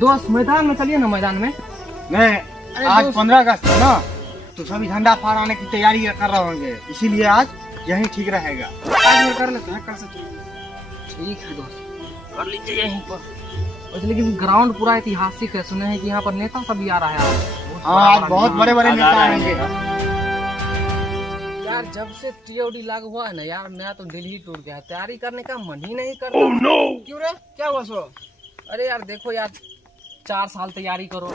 दोस्त मैदान में चलिए ना, मैदान में। नहीं, आज 15 अगस्त है ना, तो सभी झंडा फहराने की तैयारी कर रहे होंगे, इसीलिए आज यही ठीक रहेगा। आज में कर लेते हैं, कल से ठीक है दोस्त, कर लीजिए यहीं पर। वैसे लेकिन ग्राउंड पूरा ऐतिहासिक है, सुने हैं कि यहाँ पर नेता सब भी आ रहा है आज। हाँ, आज बहुत बड़े बड़े नेता आएंगे यार। जब से टीओडी लागू हुआ है ना यार, मेरा तो दिल ही टूट गया, तैयारी करने का मन ही नहीं करता। क्यों रे, क्या हुआ सो? अरे यार देखो यार, 4 साल तैयारी करो,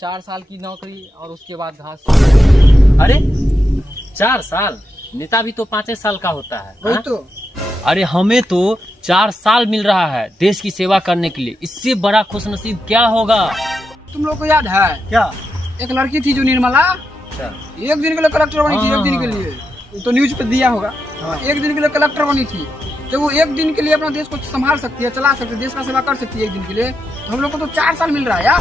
4 साल की नौकरी और उसके बाद घास। अरे 4 साल? नेता भी तो 5 साल का होता है। वही तो। अरे हमें तो 4 साल मिल रहा है देश की सेवा करने के लिए, इससे बड़ा खुशनसीब क्या होगा? तुम लोग को याद है क्या? एक लड़की थी जो निर्मला, एक दिन के लिए कलेक्टर बनी थी। एक दिन के लिए तो न्यूज पे दिया होगा। एक दिन के लिए कलेक्टर बनी थी। जब वो एक दिन के लिए अपना देश को संभाल सकती है, चला सकती है, देश का सेवा कर सकती है एक दिन के लिए, तो हम लोग को तो 4 साल मिल रहा है यार।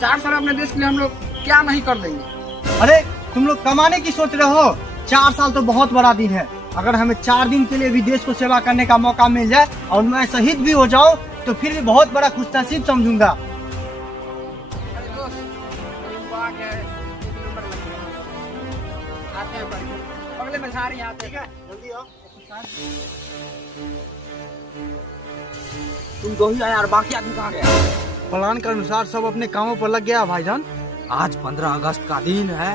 4 साल अपने देश के लिए हम लोग क्या नहीं कर देंगे। अरे तुम लोग कमाने की सोच रहे हो, 4 साल तो बहुत बड़ा दिन है। अगर हमें 4 दिन के लिए भी देश को सेवा करने का मौका मिल जाए और मैं शहीद भी हो जाऊं, तो फिर भी बहुत बड़ा खुशनसीब समझूंगा। अगले में सारी आते हैं, जल्दी आओ। तुम 2 ही आए यार, बाकी आदमी कहाँ गया? प्लान के अनुसार सब अपने कामों पर लग गया भाईजान। आज 15 अगस्त का दिन है,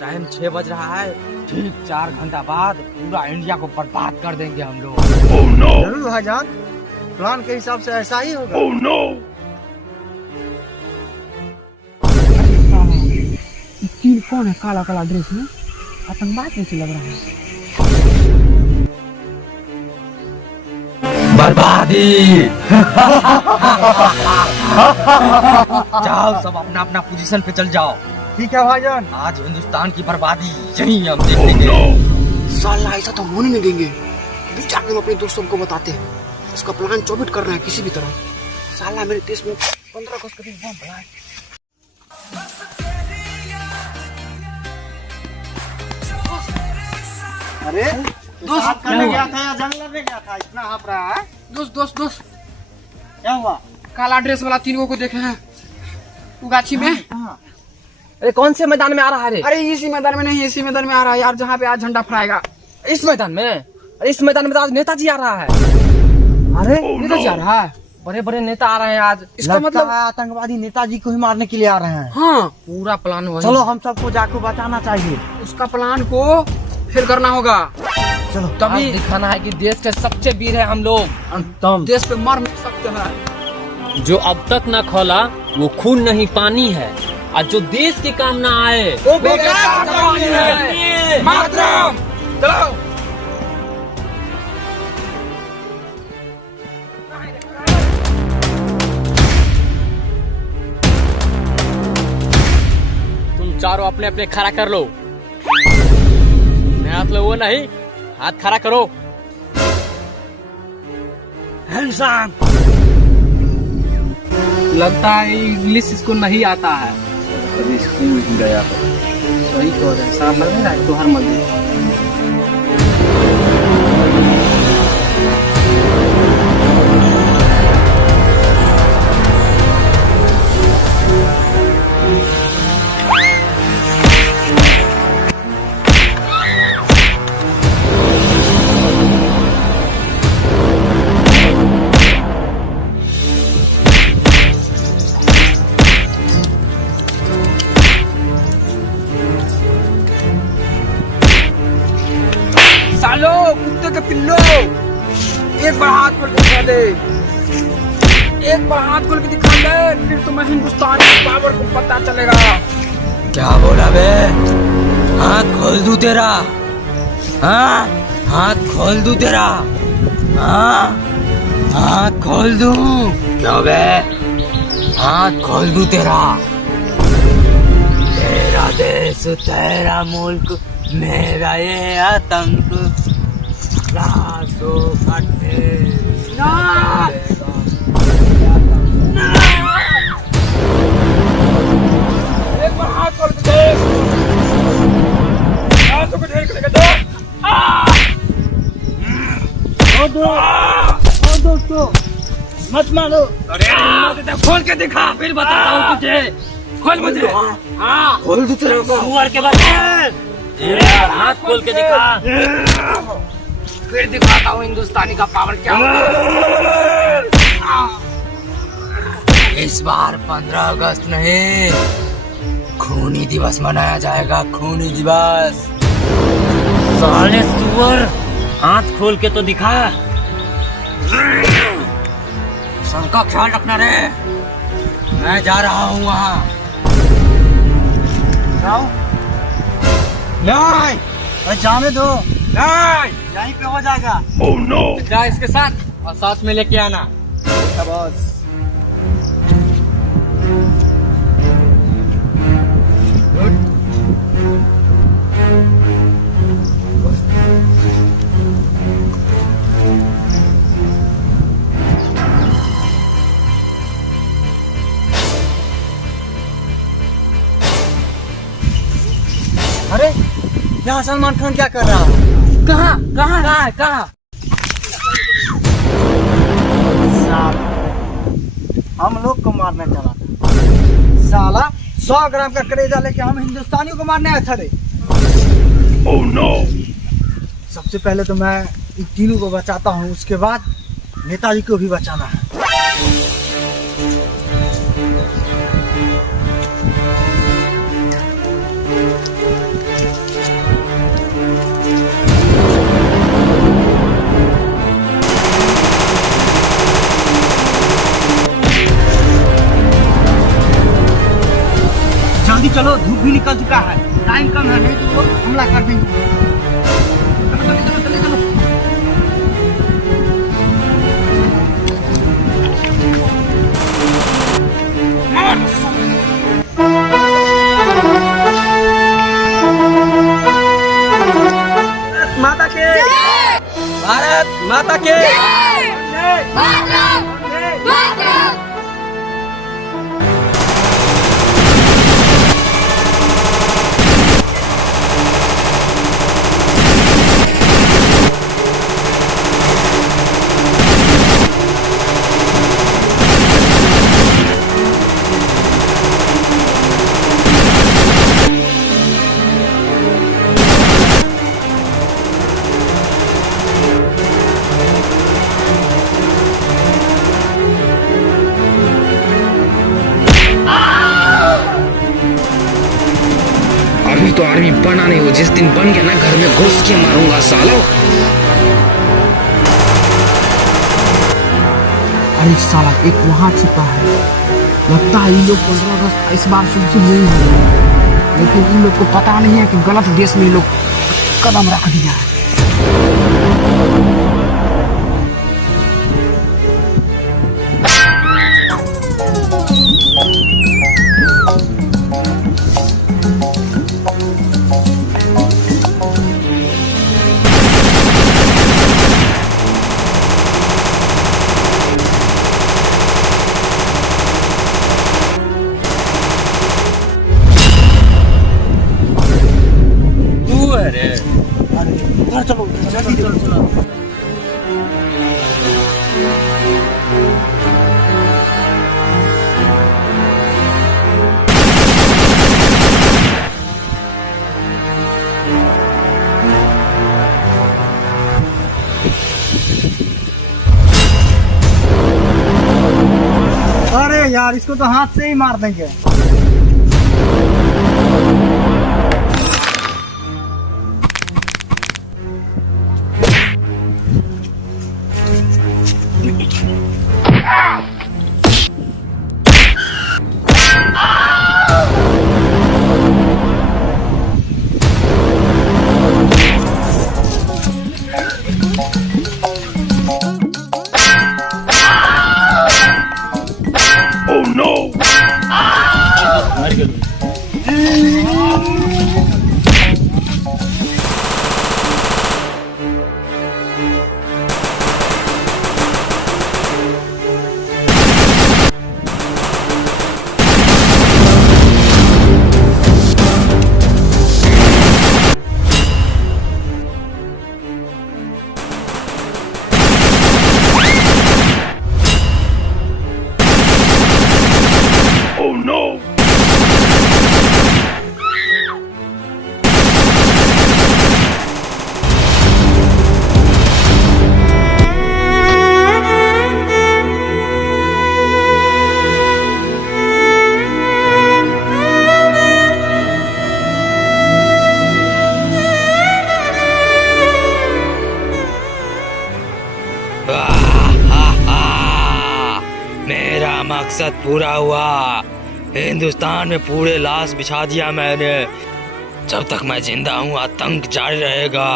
टाइम 6 बज रहा है। ठीक 4 घंटा बाद पूरा इंडिया को बर्बाद कर देंगे हम लोग। जरूर भाईजान, प्लान के हिसाब से ऐसा ही होगा। तीन कौन है काला काला ड्रेस में? आतंकवाद जैसे लग रहा है। बर्बादी। जाओ सब अपना अपना पोजीशन पे चल जाओ। ठीक है भाईजान। आज हिंदुस्तान की बर्बादी यहीं हम देख लेंगे। साला ऐसा तो होने नहीं देंगे। भी जाकर हम अपने दोस्तों को बताते हैं, इसका प्लान चौबिट करना है किसी भी तरह। साला मेरे देश में 15 अगस्त का दिन बम पड़ा है। अरे दोस्त करने गया था या जंग लड़ने गया था? इतना हाँफ रहा है। दोस्त क्या हुआ? काला ड्रेस वाला 3 को देखे हैं वो गाछी में। अरे कौन से मैदान में आ रहा है? अरे इसी मैदान में नहीं, इसी मैदान में आ रहा है यार, जहाँ पे आज झंडा फहराएगा। इस मैदान में? अरे इस मैदान में तो आज नेताजी आ रहा है। अरे नेताजी आ रहा है, बड़े बड़े नेता आ रहे हैं आज। इसका मतलब आतंकवादी नेताजी को ही मारने के लिए आ रहे हैं। हाँ, पूरा प्लान वही। चलो हम सबको जाकर बचाना चाहिए। उसका प्लान को फिर करना होगा। चलो तभी दिखाना है कि देश के सच्चे वीर है हम लोग। देश पे मर नहीं सकते हैं। जो अब तक न खोला वो खून नहीं पानी है, और जो देश के काम ना आए वो बेकार कहानी है। मातरम। चलो। तुम चारों अपने अपने खड़ा कर लो। हाथ लो, वो नहीं, हाथ खड़ा करो। हैंडसम। लगता है इंग्लिश इसको नहीं आता है। अभी स्कूल गया है। सही कह रहे हैं, साफ लग रहा है तो हर मंदिर। सालो कुत्ते के पिल्लो, एक बार हाथ खोल के दिखा दे, एक बार हाथ खोल के दिखा दे, फिर तुम्हें हिंदुस्तानी पावर को पता चलेगा। क्या बोला बे? हाथ खोल दूं तेरा? हाँ, हाथ खोल दूं तेरा? हाँ, हाथ खोल दूं? क्यों बे? हाथ खोल दूं तेरा? तेरा देश तेरा मुल्क, मेरा ये आतंक, लाशों का ढेर। एक बार हाथ खोल के देख, लाशों को ढेर करेगा। दोस्तों मत मारो। अरे खोल के दिखा, फिर बताता हूँ तुझे। खोल मुझे। हाँ खोल दो तेरा सुअर के बच्चे। हाथ खोल के दिखा, फिर दिखाता हूँ हिंदुस्तानी का पावर क्या होता है। इस बार 15 अगस्त नहीं, खूनी दिवस मनाया जाएगा। खूनी दिवस। साले सुअर, हाथ खोल के तो दिखा। सबका ख्याल रखना रे, मैं जा रहा हूँ वहाँ। जाओ। नहीं अरे जाने दो, नहीं, यहीं पे हो जाएगा। जा इसके साथ और साथ में लेके आना। बॉस। अरे यहाँ सलमान खान क्या कर रहा है? कहाँ कहाँ कहाँ कहाँ? साला, हम लोग को मारने चला था। साला 100 ग्राम का कलेजा लेके हम हिंदुस्तानियों को मारने आए थे। Oh no! सबसे पहले तो मैं इन तीनों को बचाता हूँ, उसके बाद नेताजी को भी बचाना है। जल्दी चलो, धूप भी निकल चुका है, टाइम कम है, नहीं तो वो हमला कर देंगे। चलो, चलो, चलो, चलो, चलो। माता के भारत माता के अभी तो आर्मी बना नहीं हो, जिस दिन बन गया ना घर में घुस के मारूंगा सालो। अरे साला एक वहाँ छिपा है, लगता है ये लोग 15 अगस्त इस बार शुभ नहीं है, लेकिन इन लोग को पता नहीं है कि गलत देश में ये लोग कदम रख दिया है। अरे उधर चलो, जल्दी चलो, चलो। अरे यार, इसको तो हाथ से ही मार देंगे। Oh no! मकसद पूरा हुआ। हिंदुस्तान में पूरे लाश बिछा दिया मैंने। जब तक मैं जिंदा हूँ आतंक जारी रहेगा।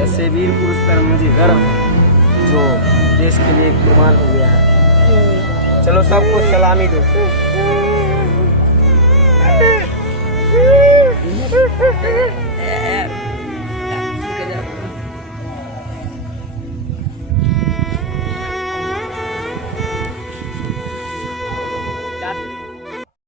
ऐसे वीर पुरुष पर मुझे गर्व है जो देश के लिए कुर्बान हो गया है। चलो सबको सलामी दो।